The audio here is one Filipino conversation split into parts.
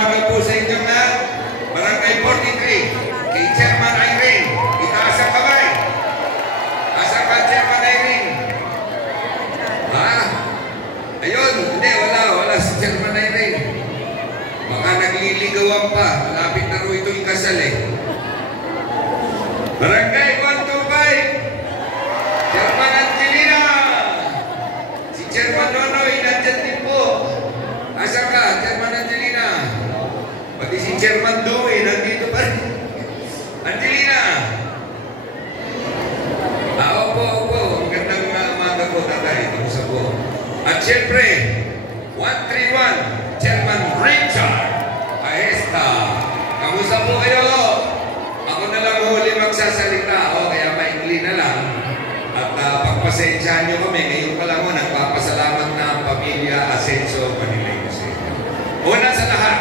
Magal po sa inyong lahat, Barangay 43, kay Chairman Irene, itaas ang kamay. Asa ka, Chairman Irene? Ha? Ayun, hindi, wala si Chairman Irene. Baka nagliligawan pa, malapit na ro ito yung kasal eh. Barangay 125, Chairman Angelina. Si Chairman Nonoy, nandyan din po. Asa ka, Chairman Angelina? Pati si Chairman Dewey, nandito pa rin. Angelina! Opo. Ang gandang umaga po, tatay. Kamusta po? At syempre, 131, Chairman Richard Aesta. Kamusta po kayo? Ako na lang huli magsasalita. Kaya maingli na lang. At pagpasensyahan nyo kami, ngayon pa lang nagpapasalamat na ang pamilya Asenso Manilay sa inyo. Una sa lahat,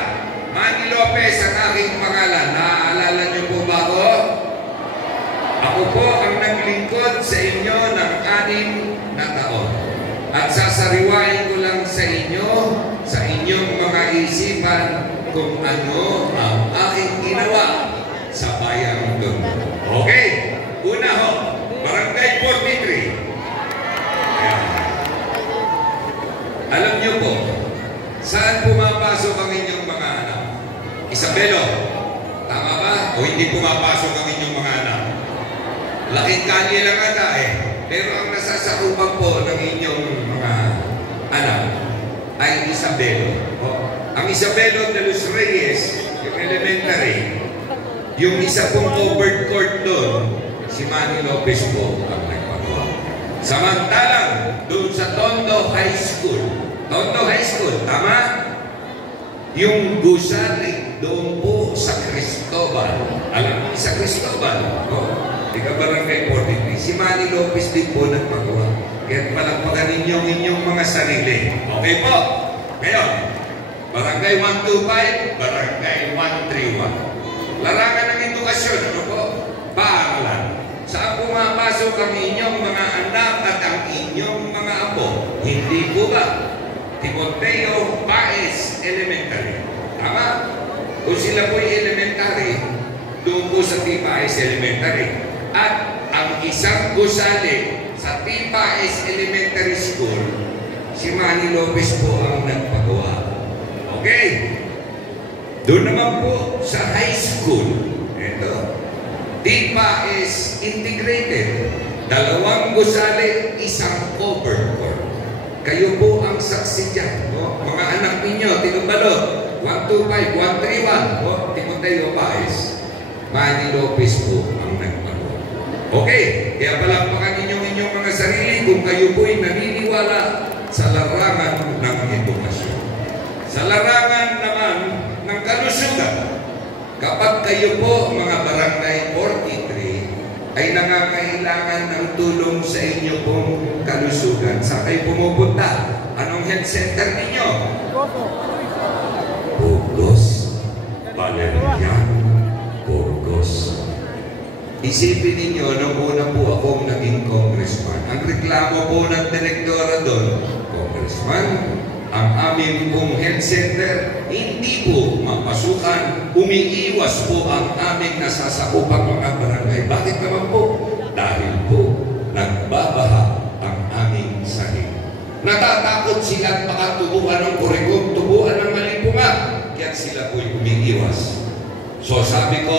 Manny Lopez ang aking pangalan. Naaalala niyo po ba ako? Ako po ang naglingkod sa inyo ng 6 na taon. At sasariwain ko lang sa inyo, sa inyong mga isipan, kung ano ang aking ginawa sa bayang Tondo. Okay? Una ho, Barangay 43. Ayan. Alam niyo po, saan pumapasok ang inyong mga anak? Isabelo, tama ba? O hindi pumapasok ang inyong mga anak? Laking kalye lang ata eh. Pero ang nasasakupan po ng inyong mga anak ay Isabelo. Ang Isabelo de los Reyes, yung elementary, yung isa pong covered court doon, si Manny Lopez po ang nagpagawa. Samantalang, doon sa Tondo High School, tama? Yung gusali doon po sa Cristobal. Alam mo sa Cristobal? Di ka Barangay 43. Si Manny Lopez din po nagpagawa. Kaya palagpagan ninyo ang inyong mga sarili. Okay po? Ngayon, Barangay 125, Barangay 131. Larangan ng edukasyon. Ano po? Paaralan. Saan pumapasok ang inyong mga anak at ang inyong mga apo? Hindi po ba? Timoteo Paez Elementary. Tama? Kung sila po'y elementary, doon po sa T. Paez Elementary. At ang isang gusali sa T. Paez Elementary School, si Manny Lopez po ang nagpagawa. Okay? Doon naman po sa high school, ito, T. Paez Integrated. 2 gusali, 1 covered court. Kayo po ang saksi dyan. Mga anak ninyo, tinubalot. 125, 131. Timoteo Paez. Manny Lopez po ang nagpagawa. Okay, kaya palakpakan ninyo inyong mga sarili kung kayo po'y naniniwala sa larangan ng edukasyon. Sa larangan naman ng kalusugan, kapag kayo po, mga Barangay 43, ay nangangailangan ng tulong sa inyo pong kalusugan. Saan kayo pumupunta? Anong health center ninyo? Burgos. Valerian. Burgos. Isipin ninyo, nung una po akong naging congressman, ang reklamo po ng direktora doon, Congressman, ang aming pong health center, hindi po mapasukan, umiiwas po ang aming nasasakupang mga barangay. Bakit naman po? Dahil po, nagbabaha ang aming sahig. Natatakot sila at baka tubuan ng kurikong, tubuan ng malipunga. Kaya sila po'y umiiwas. So sabi ko,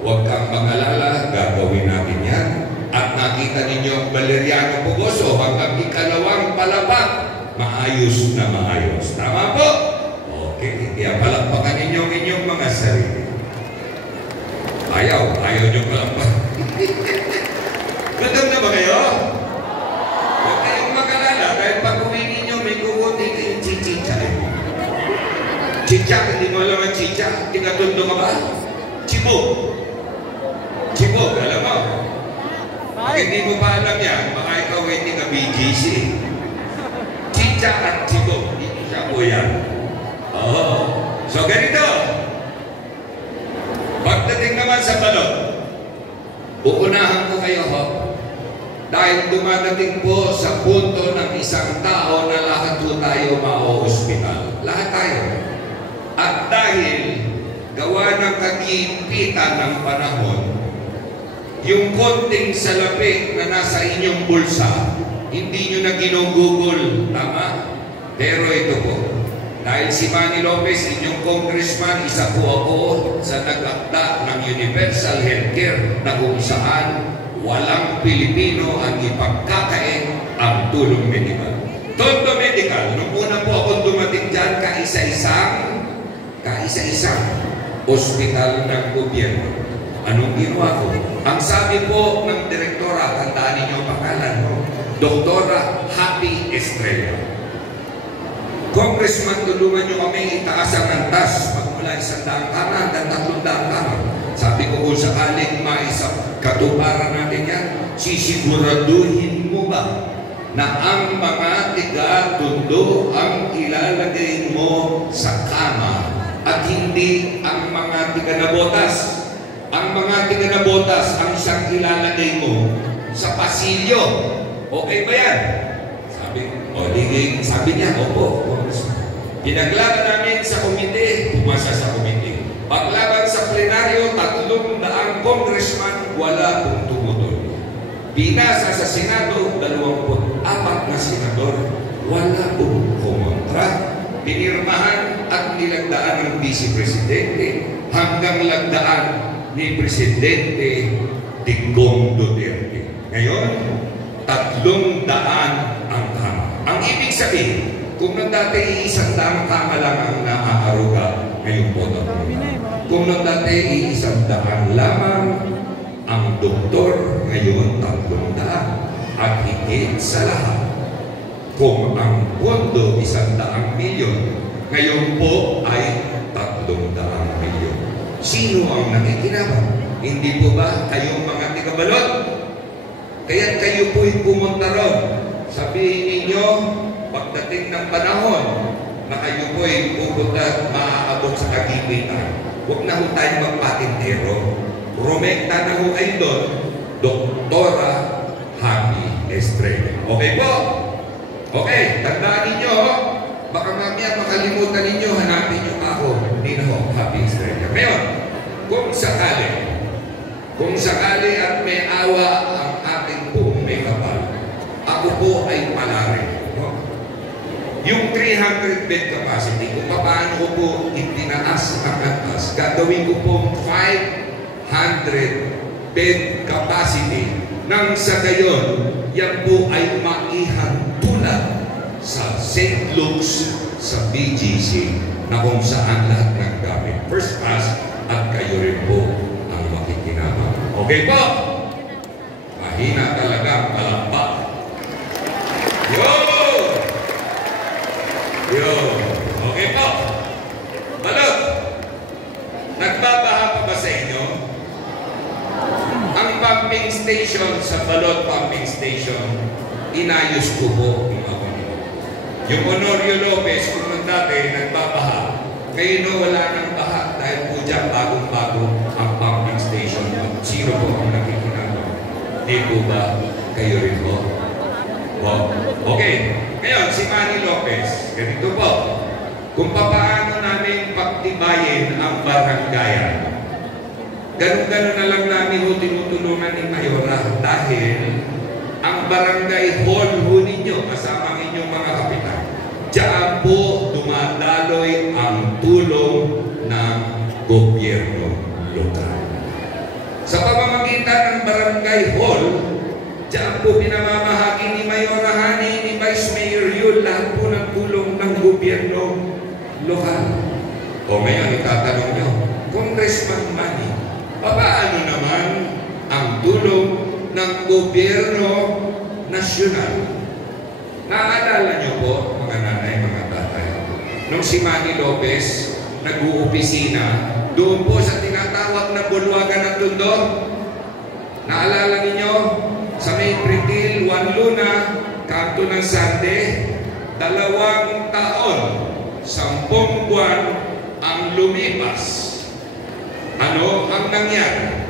huwag kang mag-alala, gagawin natin yan. At nakita ninyo ang Valeriano Pugoso hanggang 2nd palapag, maayos na maayos. Tama po? Okay. Kaya palakpakan ninyo ang inyong mga sarili. Ayaw nyo palakpakan. Gutom na ba kayo? Huwag kayong mag-alala dahil pag uwi ninyo may kukuti kayong chichicha. Chicha, hindi mo alam ang chicha. Tingatundo ka ba? Chibo. Chibo, alam mo? Pag hindi mo pa alam yan, baka ikaw hindi ka BGC. Chicha at chibo. Hindi siya po yan. So ganito. Pagdating naman sa balot, uunahan ko kayo dahil dumadating po sa punto ng isang tao na lahat po tayo ma-hospital. Lahat tayo. At dahil gawa ng kagipitan ng panahon, yung konting salapi na nasa inyong bulsa, hindi nyo na ginugugol. Tama? Pero ito po, dahil si Manny Lopez, inyong congressman, isa po ako sa nag-akda ng Universal Healthcare na kung saan walang Pilipino ang ipagkakain ang tulong medikal. Tondo Medical, nung una po akong dumating dyan, kaisa-isang ospital ng gobyerno. Anong ginawa ko? Ang sabi po ng direktora, tandaan ninyo ang pangalan mo, Doktora Happy Estrella. Congressman, tulungan nyo kami itaas ang antas magmula 100 kama hanggang 300 kama. Sabi ko kung sakaling katuparan natin yan, sisiguraduhin mo ba na ang mga tiga-tundo ang ilalagay mo sa kama at hindi ang mga tiga-nabotas? Ang mga tiga-nabotas ang siyang ilalagay mo sa pasilyo. Okay ba yan? Sabi niya, opo. Pinaglaban namin sa komite, pumasa sa komite. Paglaban sa plenaryo, 300 congressman, wala pong tumutol. Pinasa sa Senado, 24 na senador, wala pong kumontra. Pinirmahan at nilagdaan ng Vice Presidente hanggang lagdaan ni Presidente Digong Duterte. Ngayon, 300 ang kama. Ang ibig sabihin, kung nung dati 100 kama lang ang naaaruga, ngayon po na. Kung nung dati 100 lamang ang doktor, ngayon 300. At higit sa lahat, kung ang pondo 100 milyon, ngayon po ay 300 milyon. Sino ang nakikinabang? Hindi po ba kayong mga tigabalot? Kaya kayo po'y pumunta ron. Sabihin ninyo, pagdating ng panahon na kayo po'y pupunta maaabot sa kagipitan, huwag na ho tayo magpatintero. Rumekta na ho kayo doon, Doktora Happy Estrella. Okay po? Okay, tandaan ninyo, baka mamaya makalimutan ninyo, hanapin nyo ako. Hindi na ho, Happy Estrella. Ngayon, kung sakali at may awa ang ating pong may kapal, ako po ay palarin. No? Yung 300 bed capacity, kung paano ko po itinaas ang atas, gagawin ko po 500 bed capacity nang sa gayon, yan po ay maihantulad sa St. Luke's sa BGC na kung saan lahat ng gamit first class at kayo rin po ang makikinabang. Okay po? Mahina talaga ang palakpak. Yo! Okay po? Balot! Nagbabaha pa ba sa inyo? Ang pumping station sa Balot Pumping Station, inayos ko po yung Honorio Lopez, kung nung dati nagbabaha, ngayon no, wala nang baha dahil po dyan bagong-bago ang pumping station. Sino po ang nakikinabang? Di po ba kayo rin po? Okay. Ngayon, si Manny Lopez, ganito po. Kung paano namin pagtibayin ang baranggayan, ganun-ganun na lang namin tinutulungan ni Mayora dahil ang barangay hall ho ninyo, kasama ang inyong mga kapitan, diyan po dumadaloy ang tulong ng gobyerno lokal. Sa pamamagitan ng barangay hall, diyan po pinamamahagi ni Mayor Hani, ni Vice Mayor Yul, lahat po ng tulong ng gobyerno lokal. O ngayon, itatanong nyo, Congressman Manny, paano naman ang tulong ng gobyerno nasyonal? Naalala nyo po, mga nanay, mga tatay, nung si Manny Lopez nag-uupisina doon po sa tinatawag na Bulwagan ng Tondo, naalala ninyo? Sa may Pritil, Juan Luna, Kanto ng Sante, 2 taon, 10 buwan ang lumipas. Ano ang nangyari?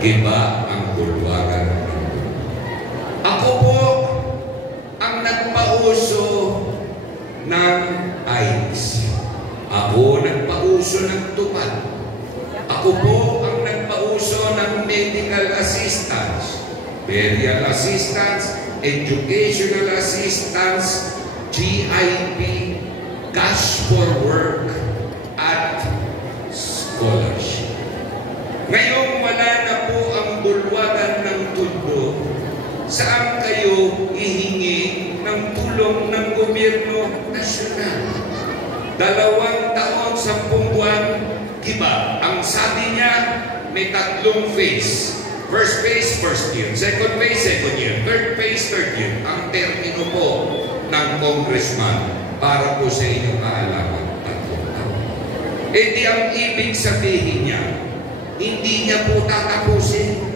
Iba ang Bulwagan ng Tondo. Ako po ang nagpauso ng AIDS. Ako nagpauso ng tupad. Ako po ang nagpauso ng medical assistance, burial assistance, educational assistance, GIP, cash for work, at scholarship. Ngayon wala na po ang bulwagan ng tundo. Saan kayo ihingi ng tulong ng gobyerno nasyonal? 2 taon, 10 buwan, iba. Ang sabi niya, may 3 phase. First phase, first year. Second phase, second year. Third phase, third year. Ang termino po ng congressman para po sa inyong kaalaman. 3 taon. E di ang ibig sabihin niya, hindi niya po tatapusin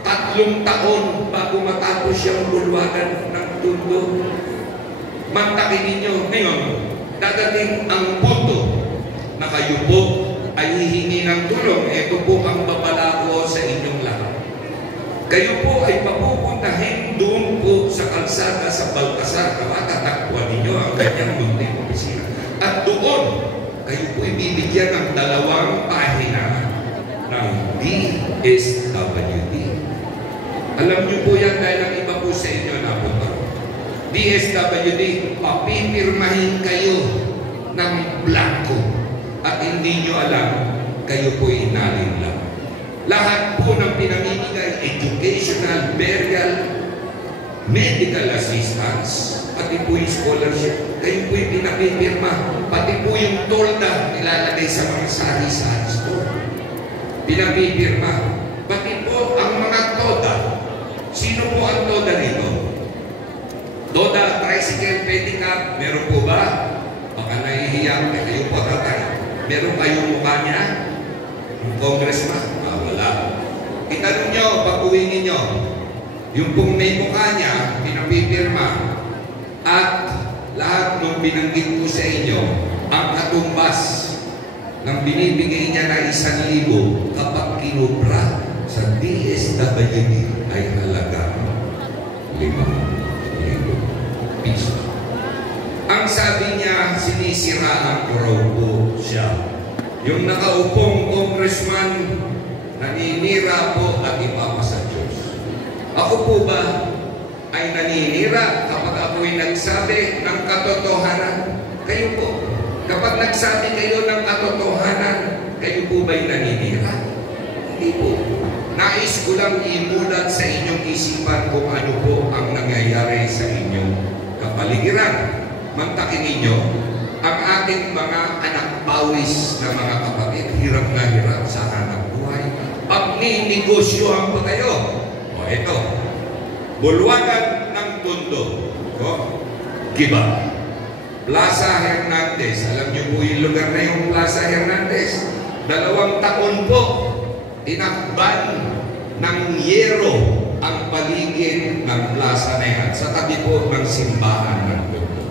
3 taon bago matapos yung bulwagan ng tundo. Mantakin ninyo, ngayon, dadating ang punto na kayo po ay hihingi ng tulong. Ito po ang babala ko sa inyong lahat. Kayo po ay papupuntahin doon po sa kalsada sa Baltasar, tatakbuhan ninyo ang kanyang munting opisina. At doon, kayo po ibibigyan ng 2 pahina ng DSWD. Alam niyo po yan dahil ang iba po sa inyo napunta. DSWD, papipirmahin kayo ng blanco at hindi niyo alam, kayo po inalin lang. Lahat po ng pinamimigay, educational, burial, medical assistance, pati po yung scholarship, kayo po yung pinapipirma, pati po yung tolda nilalagay sa mga sari-sari store. Pinapipirma. Pati po ang mga toda. Sino po ang toda rito? Toda, tricycle, pedicab, meron po ba? Baka nahihiyak, kayo po tatay. Meron kayong mukha niya? Yung congressman? Wala. Itanong nyo, pag-uwi ninyo, yung pong may mukha niya, pinapipirma, at lahat ng binanggit ko sa inyo, ang katumbas nang binibigay niya na 1,000 kapag kinubra sa DSWD ay halaga 5,000 piso. Ang sabi niya, sinisiraan ko raw po siya. Yung nakaupong congressman, naninira po at ipapasa Diyos. Ako po ba ay naninira kapag ako'y nagsabi ng katotohanan? Kayo po. Kapag nagsabi kayo ng katotohanan, kayo po ba'y naninira? Hindi po. Nais ko lang imulat sa inyong isipan kung ano po ang nangyayari sa inyong kapaligiran. Mantakin ninyo, ang ating mga anak pawis na mga kapatid, hirap na hirap sa hanap buhay. Pagninegosyohan po kayo. O ito, bulwagan ng tundo. O, Giba. Plaza Hernandez. Alam niyo po yung lugar na yung Plaza Hernandez. 2 taon po, tinakban ng yero ang paligid ng plaza na yan sa tabi po ng simbahan ng tundo.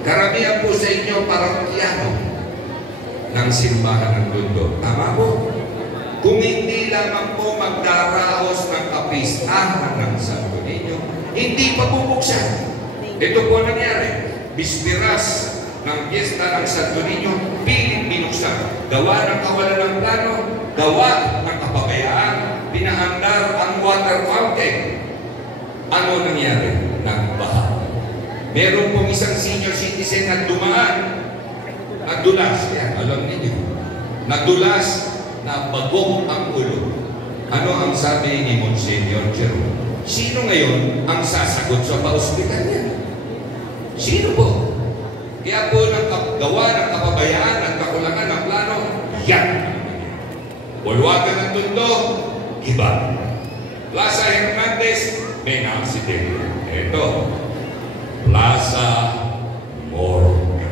Karamihan po sa inyo parokyano ng simbahan ng tundo. Tama po? Kung hindi lamang po magdaraos ng kapistahan ng Santo Niño, hindi pa bubuksan. Ito po nangyari. Bispiras ng piyesta ng Santo Niño, pilit binuksan. Gawa ng kawalan ng plano, gawa ng kapabayaan, pinahandar ang water fountain. Ano nangyari? Nagbaha. Meron pong isang senior citizen na dumaan, nadulas. Yan, alam niyo. Nadulas, na bagong ang ulo. Ano ang sabi ni Monsignor Jerome? Sino ngayon ang sasagot sa pa-hospital niya? Sino po? Kaya po gawa ng kapabayaan at kakulangan ng plano, yan. Bulwagan ng tundo, iba. Plaza Hernandez, may na-aksidente. Ito, Plaza Morga.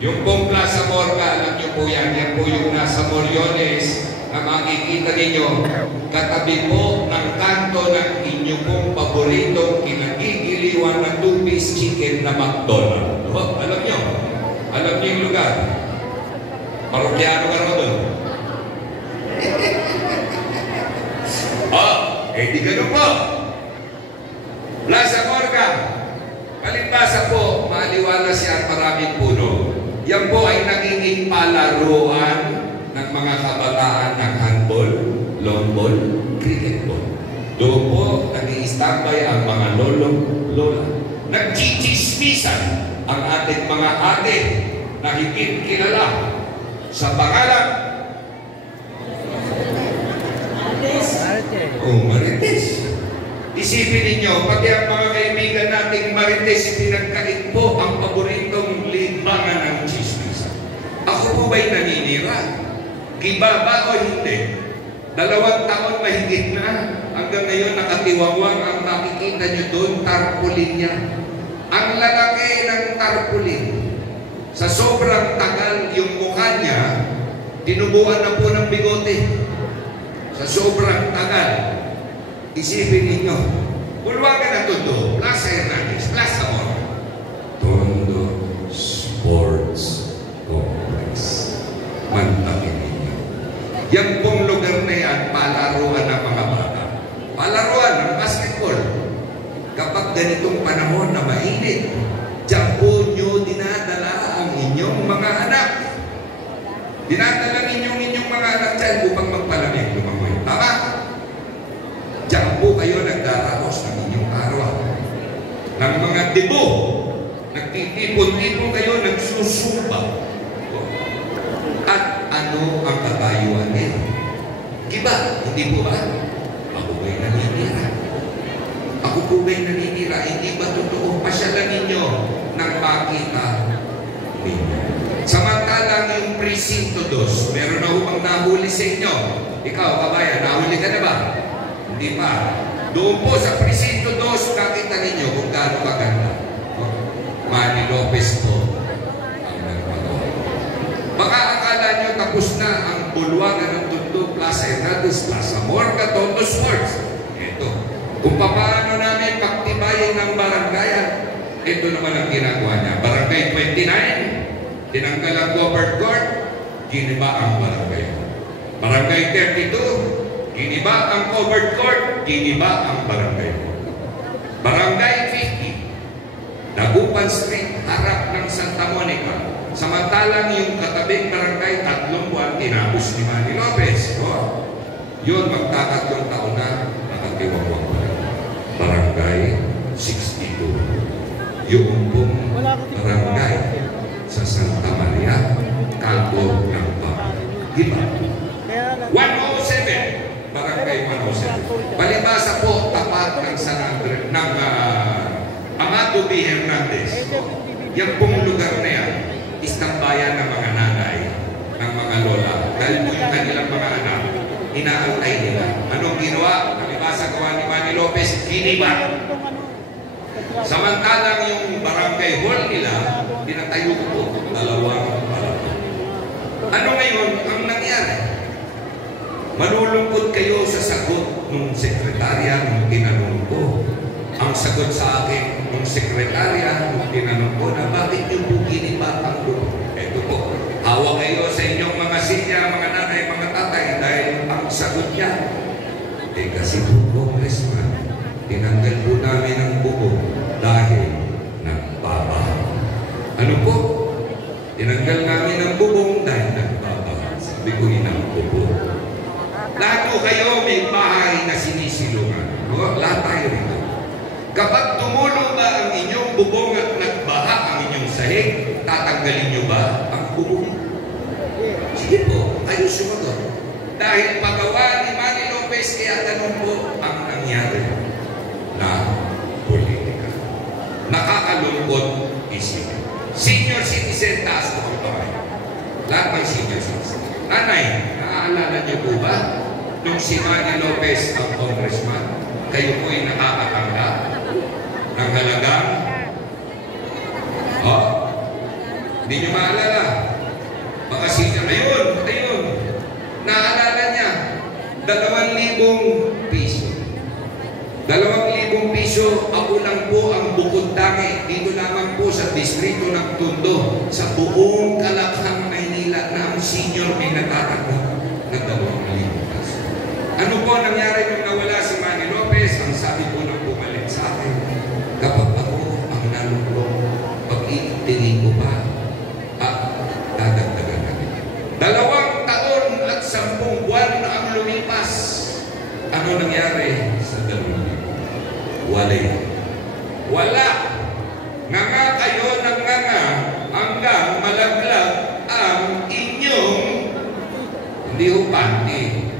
Yung pong Plaza Morga, alam niyo po yan po yung nasa Moriones na makikita ninyo, katabi po ng kanto ng inyo pong paboritong kinagigiliwan na 2-piece chicken na McDonald's. Oh, alam niyo yung lugar. Parokyano ka rin doon. Di ganun po. Plaza Morga. Palibasa po, maliwalas yan, maraming puno. Yan po ay nagiging palaruan ng mga kabataan ng handball, long ball, cricket ball. Doon po nag-i-standby ang mga lolo-lola. Nagchichismisan ang ating mga ate na higit kilala sa pangalan Marites. Isipin ninyo, pati ang mga kaibigan nating Marites, pinagkait po ang paboritong libangan ng chismis. Ako po ba'y naninira? Giba ba o hindi? 2 taon mahigit na. Hanggang ngayon nakatiwawang ang makikita nyo doon, tarpaulin niya. Ang lalaki ng tarpaulin. Sa sobrang tagal yung mukha niya, tinubuan na po ng bigote. Sa sobrang tagal. Isipin ninyo, bulwagan na Tondo, Plaza Hernandez, Plaza Amor. Tondo Sports Complex. Mantakin ninyo. Yan pong lugar na yan, palaruan ng mga bata. Palaruan ng basketball. Kapag ganitong panahon na mainit, diyan po nyo dinadala ang inyong mga anak. Dinadala ninyong inyong mga anak dyan upang magpalamig, lumamoy. Tama? Diyan po kayo nagdaraos ng inyong araw. Ng mga debo, nagtitipon-tipon kayo, nagsusumba. At ano ang katayuan nila? Giba, hindi po ba? Ako ba'y naninira? Ako po ba'y naninira? Hindi ba totoo? Pasyalan ninyo nang makita ninyo. Samantalang yung presinto 2, meron na upang nahuli sa inyo. Ikaw, kabayan, nahuli ka na ba? Hindi pa. Doon po sa presinto 2, nakita ninyo kung gaano kaganda. Manny Lopez po ang nagpagawa. Baka akala nyo tapos na ang bulwagan ng Tondo, Plaza Hernandez, Plaza Morga, Tondo Sports. Ito. Kung paano namin pagtibayin ng barangayan, ito naman ang ginagawa niya. Barangay 29, tinanggal ang covered court, giniba ang barangay. Barangay 32, giniba ang covered court, giniba ang barangay. Barangay 50, Dagupan Street, harap ng Santa Monica. Samantalang yung katabing barangay, 3 buwan, tinapos ni Manny Lopez. Oh, yun, magtatatlong taon na, nakatiwawang barangay 62. Yung pong barangay sa Santa Maria, Calvo ng Pag. Diba? 107, barangay 107. Palibasa po, tapat ng San Andres, ng Amado B. Hernandez. Yung pong lugar na yan, istambayan ng mga nanay, ng mga lola. Dahil po yung kanilang mga anak, inaantay nila. Anong ginawa? Palibasa gawa ni Manny Lopez, giniba. Samantalang yung barangay hall nila, pinatayo ko po 2 barato. Ano ngayon ang nangyari? Malulungkot kayo sa sagot ng sekretarya nung tinanong ko. Ang sagot sa akin ng sekretarya nung tinanong ko na bakit yung po giniba ang lupa? Ito po, hawa kayo sa inyong mga sinya, mga nanay, mga tatay dahil ang sagot niya, kasi po, Congressman, tinanggal po namin ang bubong dahil nagbabaha. Ano po? Tinanggal namin ang bubong dahil nagbabaha. Sabi ko, inang bubong. Lahat po kayo may bahay na sinisilungan. Lahat tayo rito. Kapag tumulo ba ang inyong bubong at nagbaha ang inyong sahig, tatanggalin nyo ba ang bubong? Sige po, kayo sumagot. Dahil pagawa ni Manny Lopez, kaya tanong po ang nangyari na politika. Nakakalungkot isipin. Senior citizen, taas po ang kamay. Lahat may senior citizen. Nanay, naaalala niyo po ba nung si Manny Lopez ang congressman, kayo po ay nakakatanggap ng halagang hindi niyo maalala. Baka senior, ayun. Naalala niya, 2,000 piso. 2,000 piso, ako lang po ang bukod tangi. Dito lamang po sa distrito ng Tondo, sa buong Kalakhang, Maynila, na ang senior may natatanggap na 2,000 piso. Ano po nangyari nung nawala si Manny Lopez? Ang sabi po ng bumalik sa akin, kapag ako ang nalulong, pag-iintinin ko pa, Wala. Wala. Nga kayo ng nga hanggang malaglag ang inyong hindi ho panty.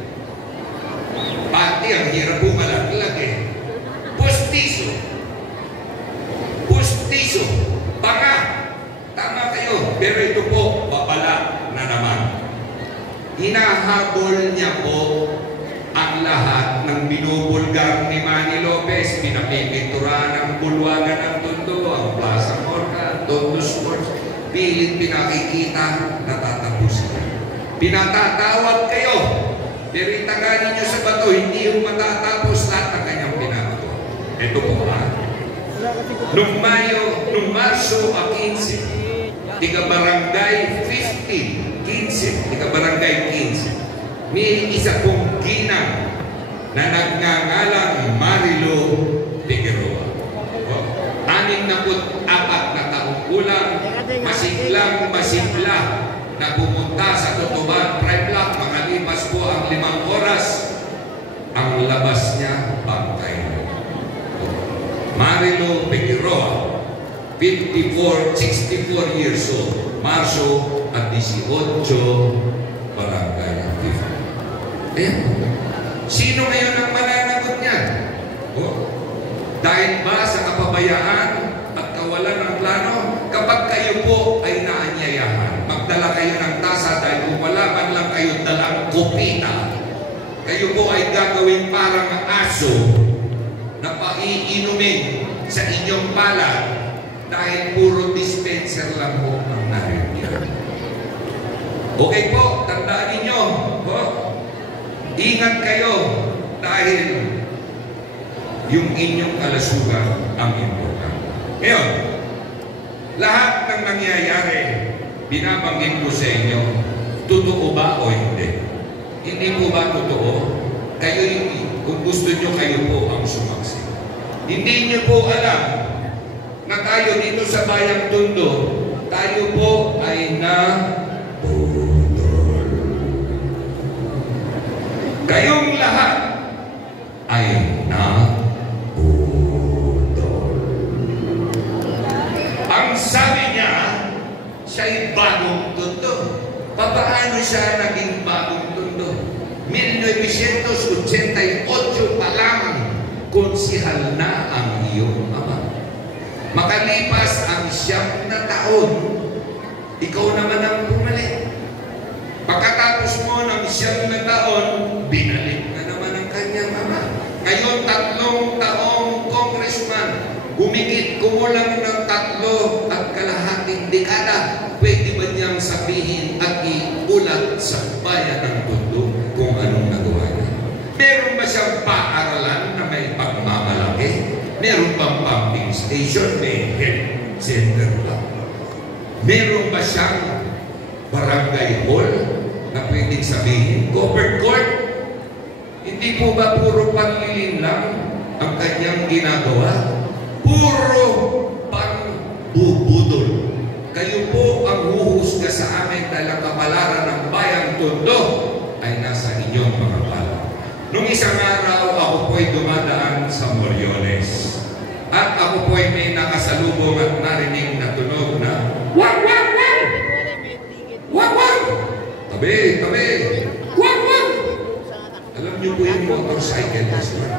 Panty ang hirap po malaglag eh. Pustiso. Pustiso. Panga. Tama kayo. Pero ito po, babala na naman. Hinahabol niya po ang lahat ng binubulgar ni Manny Lopez. Pinapipinturahan ang bulwagan ng Tondo, ang Plaza Morgan, Tondo Sports. Pilit pinakikita, natatapos na. Pinatatawag kayo. Pero itaganin nyo sa bato, hindi yung matatapos lahat ng kanyang pinagawa. Ito po ha. Nung Marso 15, tiga-barangay 15, tiga-barangay 15, may isa pong ginang na nagngangalang Marilo Figueroa. 64 na taong gulang, masigla na pumunta sa Tutuban Prime Block. Makalipas po ang 5 oras, ang labas niya bangkay. Marilo Figueroa, 64 years old, Marso at 18, barangay 50. Ayan. Sino ngayon ang mananagot niyan? Dahil ba sa kapabayaan at kawalan ng plano? Kapag kayo po ay naanyayahan, magdala kayo ng tasa dahil kung wala man lang kayo dalang kopita, kayo po ay gagawin parang aso na paiinumin sa inyong palad dahil puro dispenser lang po ang nariyan. Okay po, tandaan ninyo. Ingat kayo dahil yung inyong kalasugan ang importante. Ngayon, lahat ng nangyayari, binabanggit ko sa inyo, totoo ba o hindi? Hindi po ba totoo? Kayo, kung gusto nyo, kayo po ang sumaksi. Hindi nyo po alam na tayo dito sa Bayang Tondo, tayo po ay kayong lahat ay ang sabi niya, siya'y bagong Tondo. Paano siya naging bagong Tondo? 1988 pa lang, konsihal na ang iyong ama. Makalipas ang 9 na taon, ikaw naman ang bumalik. Pagkatapos mo ng 9 na taon, binalik na naman ang kanyang ama. Ngayon, 3 taong congressman, kumulang ng 3.5 dekada, pwede ba niyang sabihin at iulat sa bayan ng Tondo kung anong nagawa niya? Meron ba siyang paaralan na may pagmamalaki? Meron bang pumping station? May health center ba? Meron ba siyang barangay hall na pwedeng sabihin, covered court? Hindi po ba puro panlilin lang ang kanyang ginagawa? Puro pang-bubudol. Kayo po ang huhusga sa amin dahil ang kapalaran ng Bayang Tondo ay nasa inyong mga pala. Nung isang araw, ako po'y dumadaan sa Moriones. At ako po'y may nakasalubong at narinig na tunog na wag, wag, wag! Wag, wag! Tabi, tabi! Wag, wag! Alam niyo po yung motorcycle this one?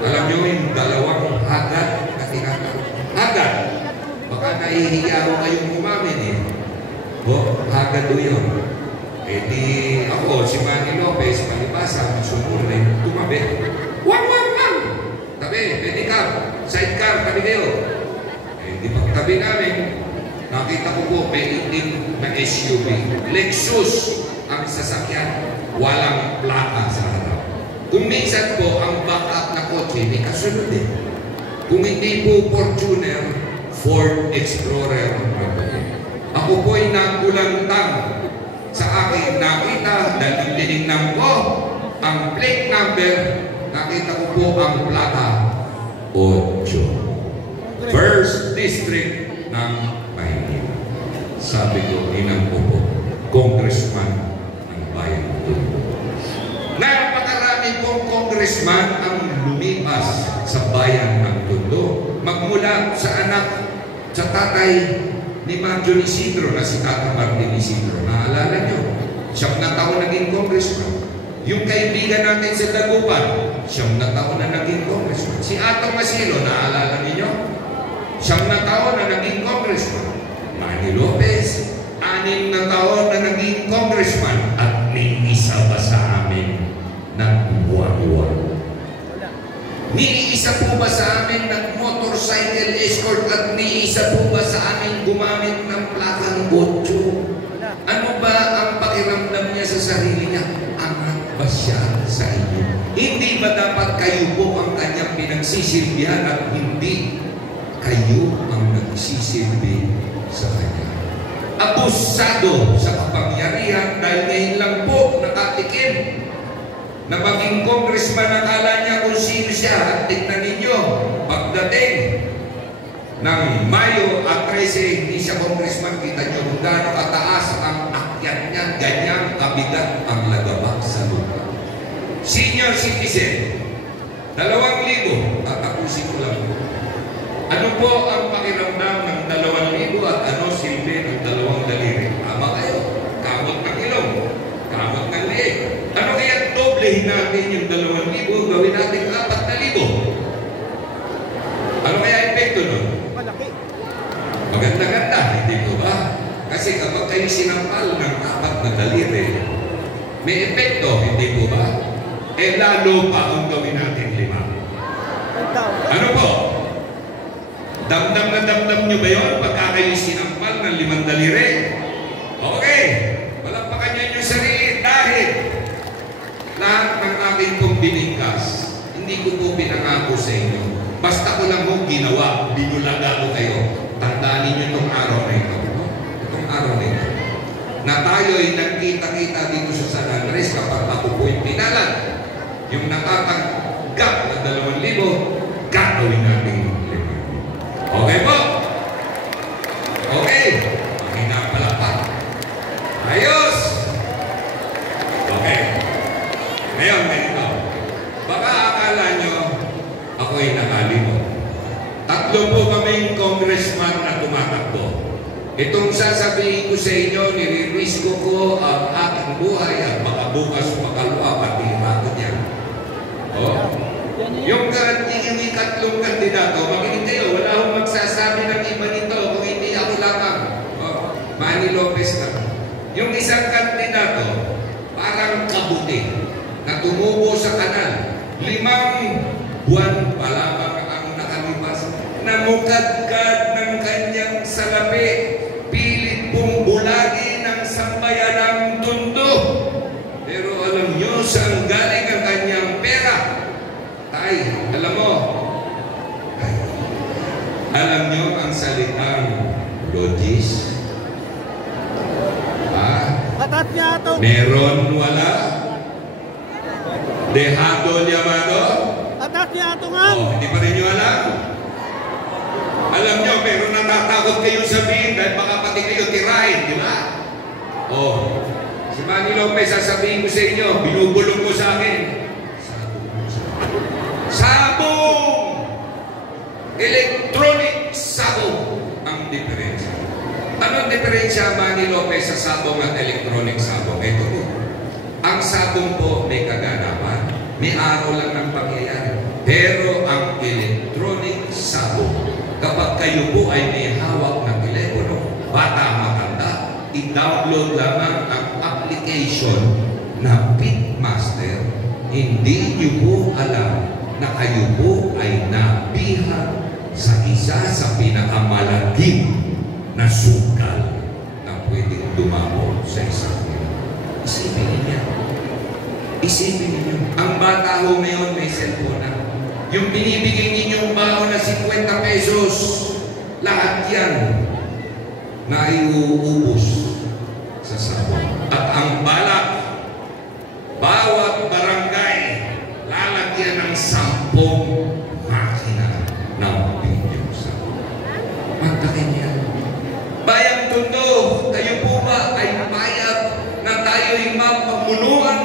Alam niyo yung 2 hagad na tinatawag? Hagad! Baka nahihiya ko kayong umamin eh. Hagad do yun. Eh di ako, si Manny Lopez, palibasa, masumur rin, tumabi. Wag, wag, wag! Tabi, pedicab, sidecar, tabi kayo. Eh di pagtabi namin, nakita ko po, may itim na SUV. Lexus ang sasakyan. Walang plaka sa harap. Kung minsan po, ang backup na kotse, may kasunod eh. Kung hindi po Fortuner, Ford Explorer. Ako po'y nagulantang sa aking nakita dahil tinignan ko ang plate number, nakita ko po ang plaka 8. First District ng Maynila. Sabi ko, inang ko po, congressman ng Bayang Tondo. Napakarami pong congressman ang lumipas sa Bayan sa tatay ni Marjorie Isidro na si Tata Martin Isidro. Naalala nyo? 7 na taon naging congressman. Yung kaibigan natin sa Dagupan, 7 na taon na naging congressman. Si Atong Masilo, naalala niyo? 7 na taon na naging congressman. Manny Lopez, 6 na taon na naging congressman. At may isa pa sa amin nagbuwag-buwag. May isa po ba sa amin nag-motorcycle escort at may isa po ba sa amin gumamit ng plakang 8? Ano ba ang pakiramdam niya sa sarili niya? Angat ba siya sa iyo? Hindi ba dapat kayo po ang kanyang pinagsisilbihan at hindi kayo ang nagsisilbi sa kanya? Abusado sa kapangyarihan dahil ngayon lang po nakatikim na maging congressman, akala niya kung sino siya. At tignan ninyo, pagdating ng Mayo at 13, hindi siya congressman. Kita niyo kung gaano kataas ang akyat niya, ganyan kabigat ang lagabak sa lupa. Senior citizen, 2,000. Tatapusin ko lang po. Ano po ang pakiramdam ng 2,000 at ano silbi ng 2 daliri? Tama kayo. Kamot ng ilong, kamot ng liig. Ano kaya doblehin natin yung 2,000, gawin natin 4,000? Ano kaya epekto nun? Malaki. Maganda-ganda, hindi po ba? Kasi kapag kayo sinampal ng 4 na daliri, may epekto, hindi po ba? Eh lalo pa kung gawin natin 5. Ano po? Damdam na damdam nyo ba yun pagka kayo sinampal ng 5 daliri? Okay. Walang pa kanya yung sarili dahil lahat ng aking pong binigkas, hindi ko po pinangako sa inyo. Basta ko lang po ginawa, binulaga ko kayo. Tandaan ninyo itong araw na ito. Itong araw na ito. Na tayo ay nagkita-kita dito sa San Andres kapag ako po yung pinalan. Yung natatanggap na 2,000, gagawin natin 5,000. Okay po? Okay. Pinapalakpak. Ayos! Okay. Ngayon, ganito. Baka akala nyo, ako'y nakalimot. 3 po kaming congressman na tumatakbo. Itong sasabihin ko sa inyo, niririsko ko ang aking buhay at baka bukas makaluwa pati ako niyan. Oh. Yung 3 kandidato, makinig kayo, wala akong magsasabi ng iba nito kung hindi ako lamang. Oh. Manny Lopez na. Yung isang kandidato, parang kabuti na tumubo sa kanal. 5 buwan pa lamang ang nakalipas. Namukadkad ng kanyang salapi. Pilit pong bulagi ng sambayanang tundo. Pero alam nyo saan galing ang kanyang pera? Tay, alam mo? Alam nyo ang salitang logis? Meron, wala? Dejado, llamado? Oh, hindi pa rin nyo alam? Alam nyo, pero natatakot kayo sabihin dahil baka pati kayo tirahin, di ba? Oh, si Manny Lopez, sasabihin ko sa inyo, binubulong ko sa akin. Sabong! Electronic sabong ang diferensya. Anong diferensya, Manny Lopez, sa sabong at electronic sabong? Ito po. Ang sabong po may kaganapan. May araw lang ng pangyayari. Pero ang electronic sabong, kapag kayo po ay may hawak ng telepono, bata matanda, i-download lamang ang application na Pitmaster, hindi nyo po alam na kayo po ay nabihag sa isa sa pinakamalagim na sugal na pwedeng dumamo sa isang ino. Isipin niya. Isipin niyo. Ang bata ho ngayon may cellphone na. Yung binibigay ninyong baon na 50 pesos, lahat yan na iuubos sa sabon. At ang balak, bawat barangay, lalagyan ng 10 makina ng video sabon. Mantakin yan. Bayang Tondo, kayo po ba ay payag na tayo'y mapamunuan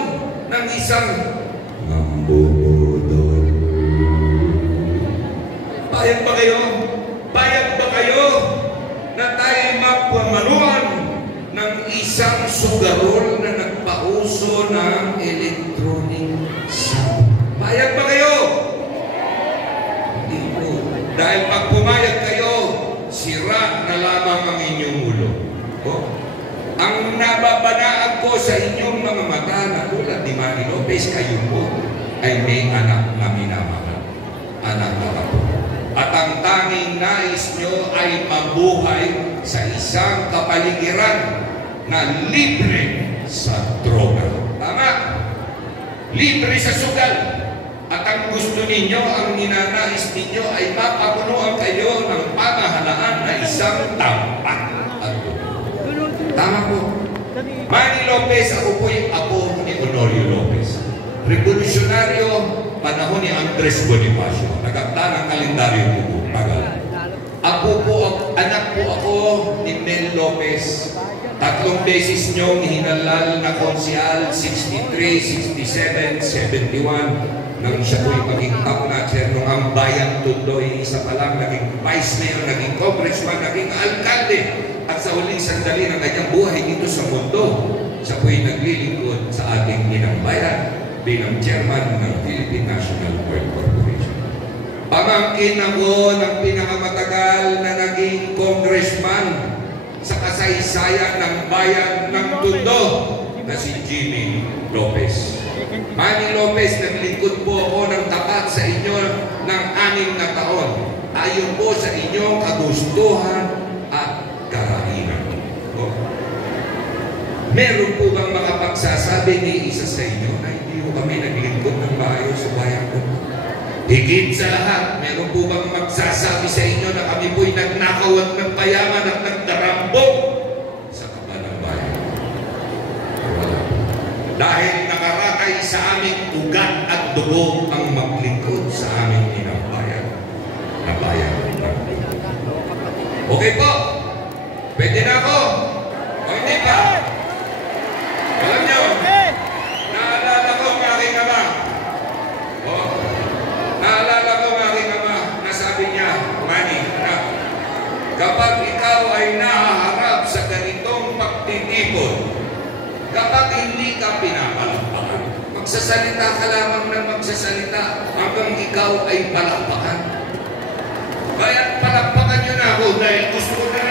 ng isang mambubudol? Bayag ba kayo? Bayag ba kayo? sugarol na nagpauso ng electronic sound. Payag ba kayo? Hindi po. Dahil pag pumayag kayo, sira na lamang ang inyong ulo. Ang nababanaan ko sa inyong mga mata na tulad ni Manny Lopez, kayo po ay may anak na minamahal. Anak na kapo. At ang tanging nais nyo ay mabuhay sa isang kapaligiran na libre sa droga. Tama? Libre sa sugal. At ang gusto ninyo, ang ninanais ninyo ay mapapunuan kayo ng pamahalaan na isang tapat at tama po. Manny Lopez, ako po yung apo ni Honorio Lopez. Revolusyonaryo, panahon ni Andres Bonifacio. Nagakta ng kalendaryo po. Anak po ako ni Mel Lopez. 3 beses niyong hinalal na konsyal, 63, 67, 71. Nang siya po'y maging top-notcher nung ang bayan Tundoy, isa pa lang, naging vice mayor, naging congressman, naging alkalde. At sa huling sandali ng kanyang buhay dito sa mundo, siya po'y naglilingkod sa ating inang bayan bilang chairman ng Philippine National Oil Corporation. Pamangkin ako ng pinakamatagal na naging congressman sa kasaysayan ng bayan ng Tondo na si Jimmy Lopez. Manny Lopez, naglingkod po ako ng tapat sa inyo ng 6 na taon. Ayon po sa inyong kagustuhan at karainan. Meron po bang makapagsasabi ni isa sa inyo na hindi po kami naglingkod ng maayos sa bayan ko? Higit sa lahat, meron po bang magsasabi sa inyo na kami po'y nagnakaw at nagpayaman at nagdarambog sa kaban ng bayan? Wala. Dahil nakaratay sa aming ugat at dugo ang maglingkod sa aming inang bayan na bayan ng Tondo. Okay po? Pwede na ako? O hindi pa? Alam niyo, naalala ko ang aking ama. Naalala ko ang aking ama na sabi niya, Manny, anak, kapag ikaw ay nahaharap sa ganitong pagtitipon, kapag hindi ka pinapalakpakan, magsasalita ka lamang ng magsasalita hanggang ikaw ay palakpakan. Kaya palakpakan niyo na ako dahil gusto ko na